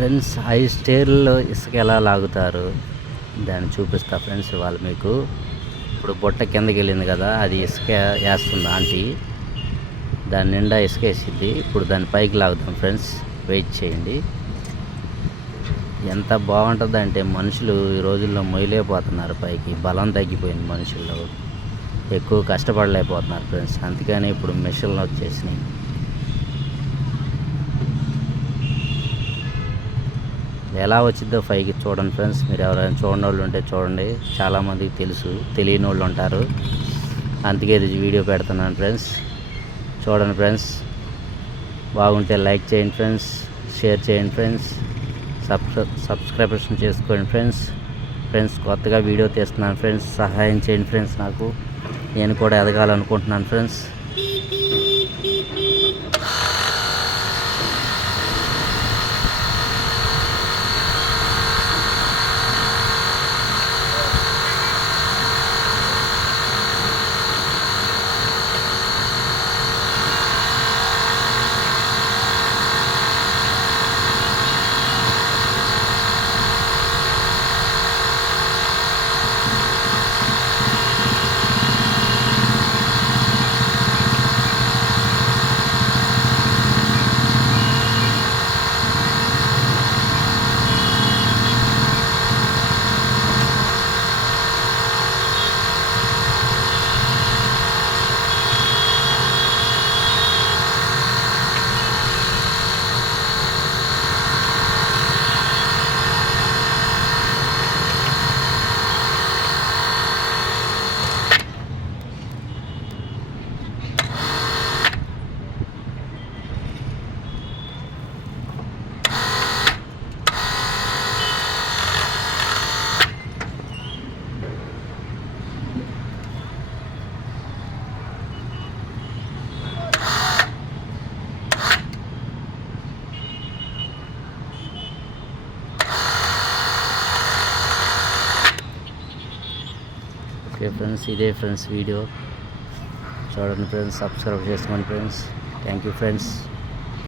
ఫ్రెండ్స్ 5 స్టేర్లలో ఇసుక ఎలా లాగుతారు దాన్ని చూపిస్తా ఫ్రెండ్స్. ఇవాళ మీకు ఇప్పుడు బుట్ట కిందకి వెళ్ళింది కదా, అది ఇసుక వేస్తుంది ఆంటీ. దాని నిండా ఇసుక వేసిద్ది. ఇప్పుడు దాన్ని పైకి లాగుతాం ఫ్రెండ్స్, వెయిట్ చేయండి. ఎంత బాగుంటుందంటే మనుషులు ఈ రోజుల్లో మొయ్యలేకపోతున్నారు పైకి. బలం తగ్గిపోయింది మనుషుల్లో, ఎక్కువ కష్టపడలేకపోతున్నారు ఫ్రెండ్స్. అందుకని ఇప్పుడు మిషన్లు వచ్చేసినాయి. ఎలా వచ్చిద్దో పైకి చూడండి ఫ్రెండ్స్. మీరు ఎవరైనా చూడని వాళ్ళు ఉంటే చూడండి. చాలామందికి తెలుసు, తెలియని వాళ్ళు ఉంటారు. అందుకే ఇది వీడియో పెడుతున్నాను ఫ్రెండ్స్. చూడండి ఫ్రెండ్స్, బాగుంటే లైక్ చేయండి ఫ్రెండ్స్, షేర్ చేయండి ఫ్రెండ్స్, సబ్స్క్రిప్షన్ చేసుకోండి ఫ్రెండ్స్. కొత్తగా వీడియో తీస్తున్నాను ఫ్రెండ్స్, సహాయం చేయండి ఫ్రెండ్స్. నాకు నేను కూడా ఎదగాలనుకుంటున్నాను ఫ్రెండ్స్. ఓకే ఫ్రెండ్స్, ఇదే ఫ్రెండ్స్ వీడియో. చూడండి ఫ్రెండ్స్, సబ్స్క్రైబ్ చేసుకోండి ఫ్రెండ్స్. Thank you friends.